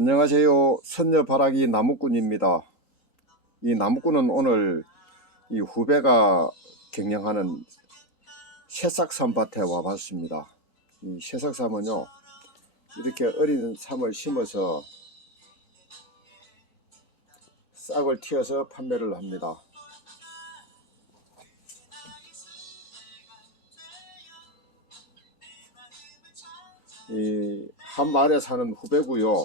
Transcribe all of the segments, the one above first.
안녕하세요. 선녀바라기 나무꾼입니다. 이 나무꾼은 오늘 이 후배가 경영하는 새싹삼 밭에 와봤습니다. 이 새싹삼은요, 이렇게 어린 삼을 심어서 싹을 틔어서 판매를 합니다. 이 한 마을에 사는 후배고요.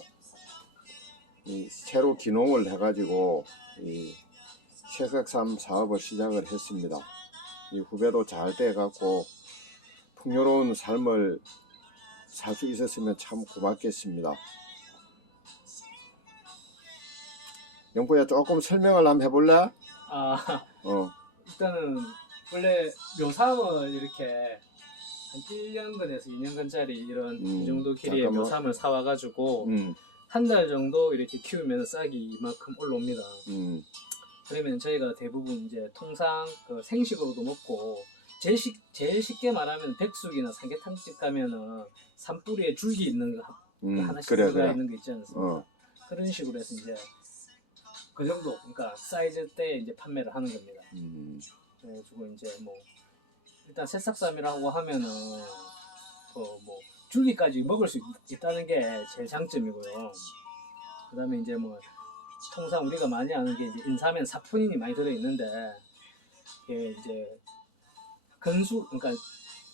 새로 기농을 해가지고 이 새싹삼 사업을 시작을 했습니다. 이 후배도 잘 돼갖고 풍요로운 삶을 살 수 있었으면 참 고맙겠습니다. 영포야, 조금 설명을 한번 해볼래? 일단은 원래 묘삼을 이렇게 한 1년근에서 2년근짜리 이런 이 정도 길이의 잠깐만. 묘삼을 사와가지고 한 달 정도 이렇게 키우면 싹이 이만큼 올라옵니다. 그러면 저희가 대부분 이제 통상 그 생식으로도 먹고 제일 쉽게 말하면 백숙이나 삼계탕집 가면은 산뿌리에 줄기 있는 거 하나씩 들어가 있는 거 있지 않습니까? 그런 식으로 해서 이제 그 정도, 그러니까 사이즈 때 이제 판매를 하는 겁니다. 그래가지고 이제 뭐 일단 새싹삼이라고 하면은 뭐 줄기까지 먹을 수 있다는 게 제일 장점이고요. 그다음에 이제 뭐 통상 우리가 많이 아는 게 이제 인삼엔 사포닌이 많이 들어 있는데 이게 이제 그러니까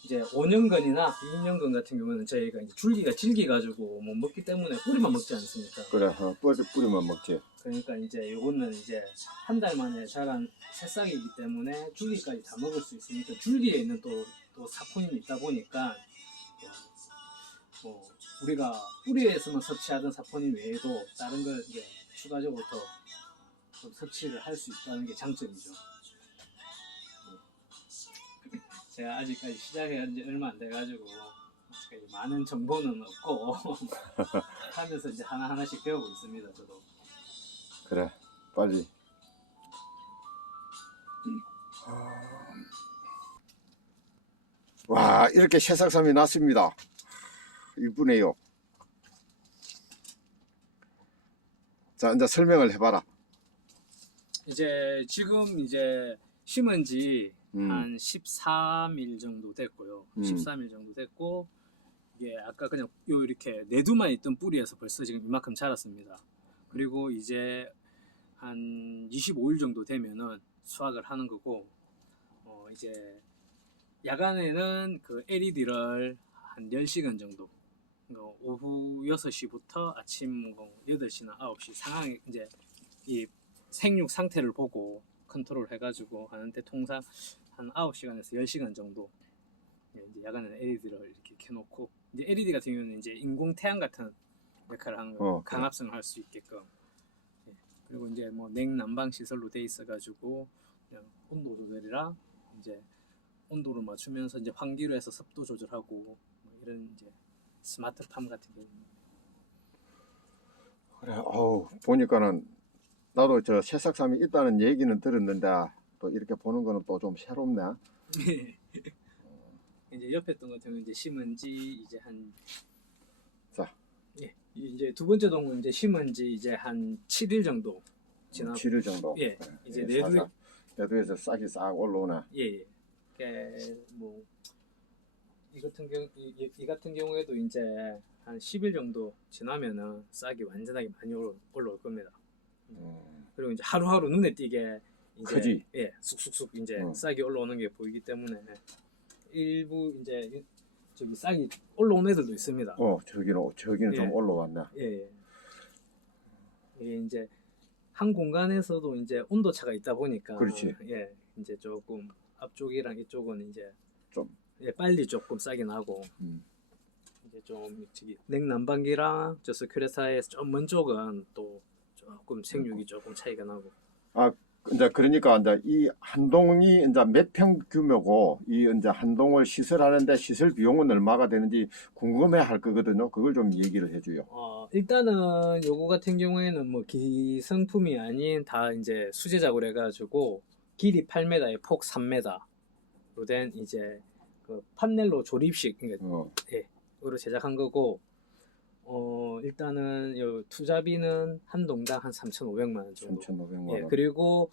이제 5년근이나 6년근 같은 경우는 저희가 이제 줄기가 질기가지고 못 먹기 때문에 뿌리만 먹지 않습니까? 그래, 뿌리만 먹지. 그러니까 이제 요거는 이제 한 달 만에 자란 새싹이기 때문에 줄기까지 다 먹을 수 있으니까 줄기에 있는 또 사포닌이 있다 보니까 뭐 우리가 뿌리에서만 섭취하던 사포닌 외에도 다른 걸 이제 추가적으로 더 섭취를 할 수 있다는 게 장점이죠. 제가 아직까지 시작한 지 얼마 안 돼가지고 많은 정보는 없고 하면서 이제 하나하나씩 배우고 있습니다. 저도. 그래, 빨리. 와, 이렇게 새싹삼이 났습니다. 이쁘네요. 자, 이제 설명을 해봐라. 이제 지금 이제 심은 지 한 13일 정도 됐고요. 13일 정도 됐고 이게 아까 그냥 이렇게 내두만 있던 뿌리에서 벌써 지금 이만큼 자랐습니다. 그리고 이제 한 25일 정도 되면은 수확을 하는 거고 이제 야간에는 그 LED를 한 10시간 정도 오후 6시부터 아침 8시나 9시 상황에 이제 이 생육 상태를 보고 컨트롤 해가지고 하는데 통상 한 9시간에서 10시간 정도 이제 야간에는 LED를 이렇게 켜놓고 이제 LED 같은 경우는 이제 인공 태양 같은 역할을 하는 거예요. 강압성을 할 수 있게끔. 그리고 이제 뭐 냉난방 시설로 돼 있어가지고 그냥 온도 조절이랑 이제 온도를 맞추면서 이제 환기로 해서 습도 조절하고 뭐 이런 이제 스마트팜 같은 경우. 그래, 보니까는 나도 저 새싹삼이 있다는 얘기는 들었는데 또 이렇게 보는 거는 또 좀 새롭네. 이제 옆에 동 같은 경우 이제 심은 지 이제 한 자, 이제 두 번째 동은 이제 심은 지 이제 한 7일 정도 지나고 7일 정도. 예, 그래. 이제 내두에서 싹이 싹 올라오네. 예. 뭐 이 같은 경우에도 이제 한 10일 정도 지나면은 싹이 완전하게 많이 올라올 겁니다. 그리고 이제 하루하루 눈에 띄게 이제 크지? 예, 쑥쑥쑥 이제 싹이 올라오는 게 보이기 때문에 일부 이제 저기 싹이 올라오는 애들도 있습니다. 저기는 좀 올라왔네. 예. 이게 이제 한 공간에서도 이제 온도 차가 있다 보니까 그렇지. 예, 이제 조금 앞쪽이랑 이쪽은 이제 좀 빨리 조금 싹이 나고 이제 좀 냉난방기랑 저 스큐레타에서 좀 먼 쪽은 또 조금 생육이 조금 차이가 나고. 이제 그러니까 이제 이 한 동이 이제 몇 평 규모고 이 이제 한 동을 시설하는데 시설 비용은 얼마가 되는지 궁금해 할 거거든요. 그걸 좀 얘기를 해줘요. 일단은 요거 같은 경우에는 뭐 기성품이 아닌 다 이제 수제작으로 해가지고 길이 8m에 폭 3m로 된 이제 그 판넬로 조립식 으로 제작한 거고 일단은 요 투자비는 한 동당 한 3,500만 원 정도. 3,500만 예, 원. 그리고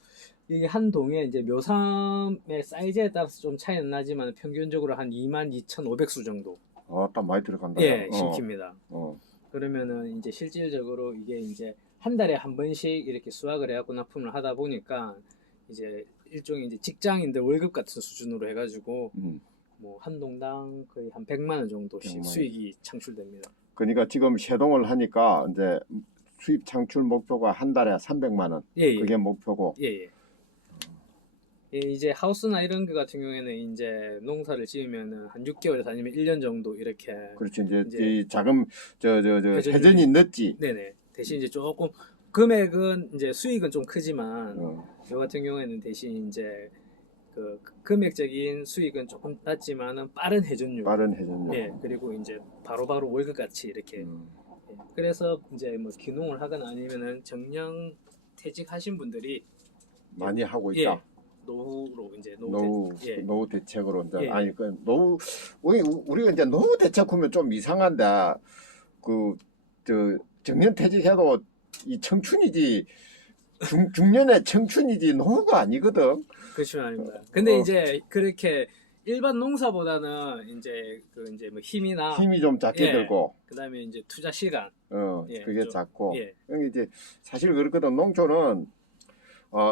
이게 한 동에 이제 묘삼의 사이즈에 따라서 좀 차이는 나지만 평균적으로 한 22,500수 정도 딱 많이 들어간다. 예, 야. 심깁니다. 어. 그러면은 이제 실질적으로 이게 이제 한 달에 한 번씩 이렇게 수확을 해갖고 납품을 하다 보니까 이제 일종의 이제 직장인들 월급 같은 수준으로 해가지고 뭐 한 동당 거의 한 100만 원 정도씩 100만 원. 수익이 창출됩니다. 그러니까 지금 शे동을 하니까 이제 수입 창출 목표가 한 달에 300만 원. 예, 예. 그게 목표고. 예, 예. 예, 이제 하우스나 이런 거 같은 경우에는 이제 농사를 지으면은 한 6개월에서 아니면 1년 정도 이렇게 그렇지. 이제 이제 이 자금 회전율이- 회전이 늦지. 네네. 대신 이제 조금 금액은 이제 수익은 좀 크지만 어. 요 같은 경우에는 대신 이제 그 금액적인 수익은 조금 낮지만은 빠른 회전율. 빠른 회전율. 예, 그리고 이제 바로바로 월급 같이 이렇게. 예, 그래서 이제 뭐 귀농을 하거나 아니면은 정년 퇴직하신 분들이 많이 하고 예, 있다. 노후로 이제 예. 노후 대책으로 이제 예. 아니 그 노후 우리가 이제 노후 대책하면 좀 이상한데 그 저 정년퇴직해도 이 청춘이지 중년의 청춘이지 노후가 아니거든. 그렇죠, 아닙니다. 근데 어. 이제 그렇게 일반 농사보다는 이제 그 이제 뭐 힘이나 힘이 좀 작게 예. 들고 그다음에 이제 투자 시간 예, 그게 좀, 작고 예. 여기 이제 사실 그렇거든. 농촌은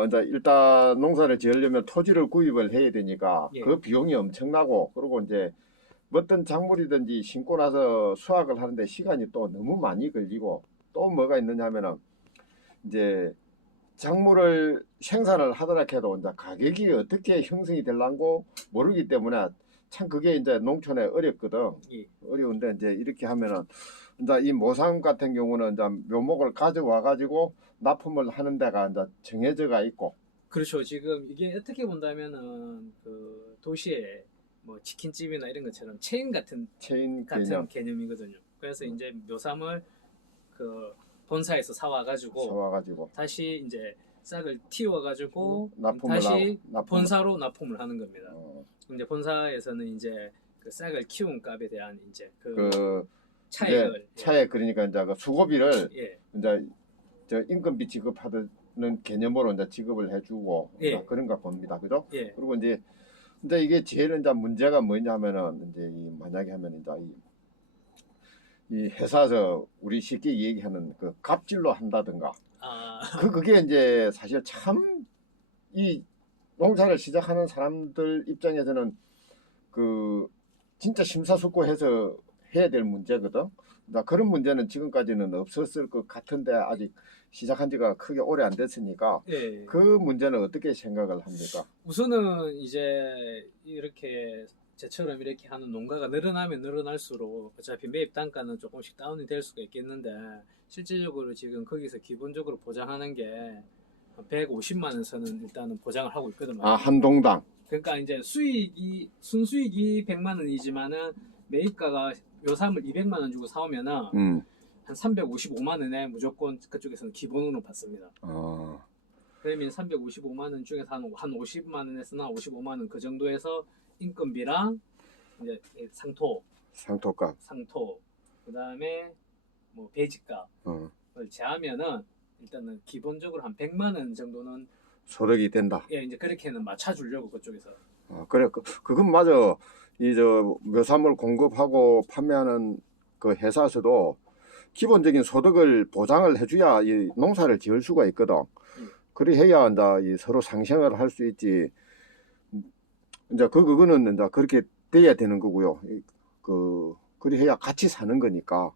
이제 일단 농사를 지으려면 토지를 구입을 해야 되니까 예. 그 비용이 엄청나고 그리고 이제 어떤 작물이든지 심고 나서 수확을 하는데 시간이 또 너무 많이 걸리고 또 뭐가 있느냐 하면은 이제 작물을 생산을 하더라 해도 이제 가격이 어떻게 형성이 될란고 모르기 때문에 참 그게 이제 농촌에 어렵거든. 예. 어려운데 이제 이렇게 하면은 이제 이 모상 같은 경우는 이제 묘목을 가져와 가지고 납품을 하는 데가 이제 정해져가 있고. 그렇죠. 지금 이게 어떻게 본다면은 그 도시에 뭐 치킨집이나 이런 것처럼 체인 같은 체인 개념이거든요. 그래서 이제 묘삼을 그 본사에서 사와가지고 사와가지고 다시 이제 싹을 틔워가지고 납품을 다시 납품을- 본사로 납품을 하는 겁니다. 어, 이제 본사에서는 이제 그 싹을 키운 값에 대한 이제 그 그 차액을 이제 차액 그러니까 이제 그 수고비를 예. 이제 저 임금비 지급하는 개념으로 이제 지급을 해주고 예. 이제 그런가 봅니다. 그죠? 예. 그리고 이제 이게 제일 이제 문제가 뭐냐면은 이제 이 만약에 하면 이제 이 회사에서 우리 쉽게 얘기하는 그 갑질로 한다든가 아, 그게 이제 사실 참 이 농사를 시작하는 사람들 입장에서는 그 진짜 심사숙고해서 해야 될 문제거든. 그런 문제는 지금까지는 없었을 것 같은데 아직 시작한 지가 크게 오래 안 됐으니까 예. 그 문제는 어떻게 생각을 합니까? 우선은 이제 이렇게 제처럼 이렇게 하는 농가가 늘어나면 늘어날수록 어차피 매입 단가는 조금씩 다운이 될 수가 있겠는데 실질적으로 지금 거기서 기본적으로 보장하는 게 150만 원 선은 일단은 보장을 하고 있거든요. 한 동당 그러니까 이제 수익이 순수익이 100만 원이지만은 매입가가 묘삼을 200만 원 주고 사오면은 한 355만 원에 무조건 그쪽에서는 기본으로 받습니다. 그러면 355만 원 중에서 한 50만 원에서나 55만 원 그 정도에서 인건비랑 이제 상토값 상토 그다음에 뭐 배지값을 제하면은 일단은 기본적으로 한 100만 원 정도는 소득이 된다. 예, 이제 그렇게는 맞춰주려고 그쪽에서. 그래 그건 맞아. 이 저 묘삼을 공급하고 판매하는 그 회사에서도 기본적인 소득을 보장을 해줘야 이 농사를 지을 수가 있거든. 그래야 이제 이 서로 상생을 할 수 있지. 이제 그거는 이제 그렇게 돼야 되는 거고요. 그래야 같이 사는 거니까.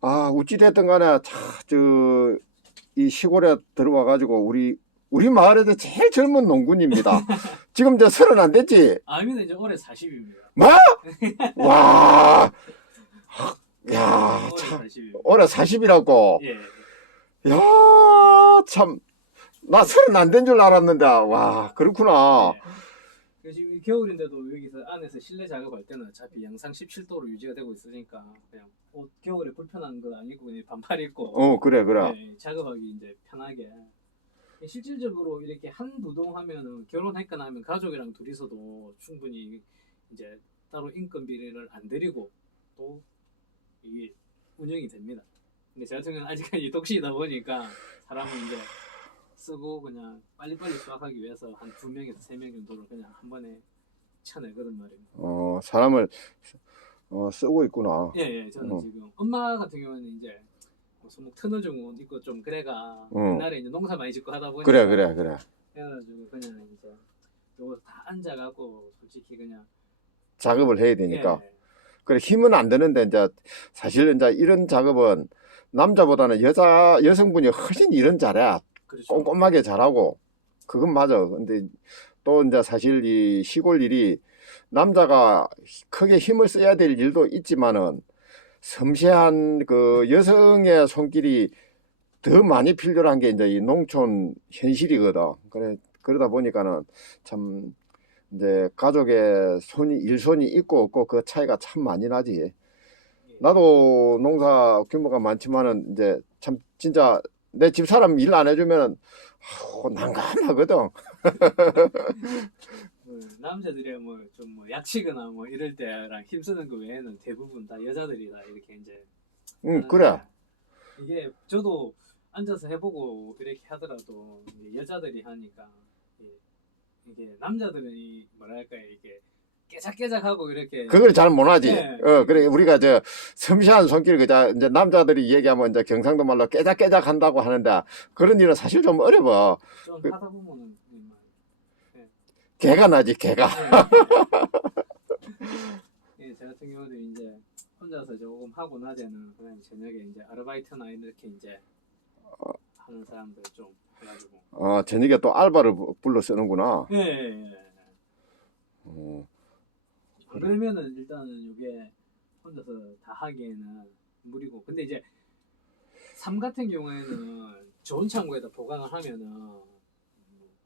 어찌 됐든 간에 이 시골에 들어와 가지고 우리 마을에서 제일 젊은 농군입니다. 지금 이제 30 안 됐지? 아니면 이제 올해 40입니다. 뭐? 와, 야, 올해 참, 40입니다. 올해 40이라고. 예. 야, 참, 나 30 안 된 줄 알았는데, 와, 그렇구나. 예. 지금 겨울인데도 여기서 안에서 실내 작업할 때는 어차피 영상 17도로 유지가 되고 있으니까 그냥 옷 겨울에 불편한 건 아니고 그냥 반팔 입고 그래. 예, 작업하기 이제 편하게. 실질적으로 이렇게 한 부동 하면은 결혼했거나 하면 가족이랑 둘이서도 충분히 이제 따로 인건비를 안 들이고 또 이게 운영이 됩니다. 근데 제 같은 경우는 아직까지 독시이다 보니까 사람은 이제 쓰고 그냥 빨리빨리 수확하기 위해서 한 2명에서 3명 정도를 그냥 한 번에 쳐내거든 말입니다. 사람을 쓰고 있구나. 예, 저는 지금 엄마 같은 경우는 이제 뭐 소목 터너중 옷 입고 좀 그래가 어. 옛날에 이제 농사 많이 짓고 하다 보니까 그래. 그래가지고 그냥 이제 요거 다 앉아갖고 솔직히 그냥 작업을 해야 되니까. 예, 그래, 힘은 안 드는데, 이제, 사실, 이제, 이런 작업은, 남자보다는 여성분이 훨씬 일은 잘해. 그렇죠. 꼼꼼하게 잘하고. 그건 맞아. 근데, 또, 이제, 사실, 이 시골 일이, 남자가 크게 힘을 써야 될 일도 있지만은, 섬세한 그 여성의 손길이 더 많이 필요한 게, 이제, 이 농촌 현실이거든. 그래, 그러다 보니까는, 참, 이제 가족의 일손이 있고 없고 그 차이가 참 많이 나지. 나도 농사 규모가 많지만은 이제 참 진짜 내 집사람 일 안 해주면 난감하거든. 남자들이 뭐 좀 뭐 약치거나 뭐 이럴 때랑 힘쓰는 거 외에는 대부분 다 여자들이 다 이렇게 이제 그래. 이게 저도 앉아서 해보고 이렇게 하더라도 이제 여자들이 하니까 이게 남자들은 이 뭐랄까 이게 깨작깨작하고 이렇게 그걸 잘 못하지. 네. 그래 우리가 저 섬세한 손길 그자 이제 남자들이 얘기하면 이제 경상도 말로 깨작깨작 한다고 하는데 그런 일은 사실 좀 어려워. 좀 하다 보면은 개가 나지 개가. 예, 제 같은 경우도 이제 혼자서 조금 하고 낮에는 그냥 저녁에 이제 아르바이트나 이렇게 이제 하는 사람들 좀 해가지고. 저녁에 또 알바를 불러 쓰는구나. 예. 그래. 그러면은 일단은 이게 혼자서 다 하기에는 무리고. 근데 이제 삶 같은 경우에는 좋은 창고에다 보관을 하면은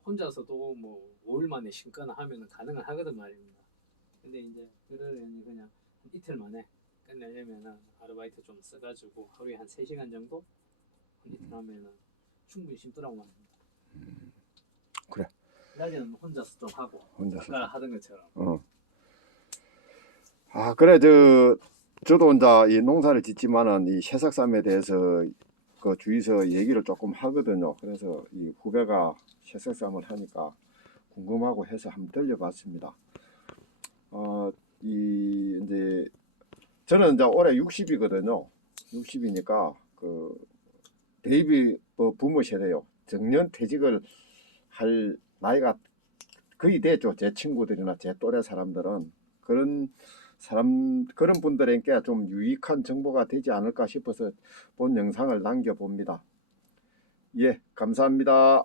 혼자서도 뭐 5일 만에 심거나 하면은 가능은 하거든 말입니다. 근데 이제 그러려니 그냥 이틀 만에 끝내려면은 아르바이트 좀 써가지고 하루에 한 3시간 정도 이틀 하면은 충분히 심더라고 말입니다. 그래. 낮에는 혼자서 좀 하고 혼자서. 아까 하던 것처럼. 그래 저도 이제 이 농사를 짓지만은 이 새싹삼에 대해서 그 주위에서 얘기를 조금 하거든요. 그래서 이 후배가 새싹삼을 하니까 궁금하고 해서 한번 들려봤습니다. 이제 저는 이제 올해 60이거든요. 60이니까 그 베이비 부모 세대요. 정년 퇴직을 할 나이가 거의 됐죠. 제 친구들이나 제 또래 사람들은 그런 분들에게 좀 유익한 정보가 되지 않을까 싶어서 본 영상을 남겨봅니다. 예, 감사합니다.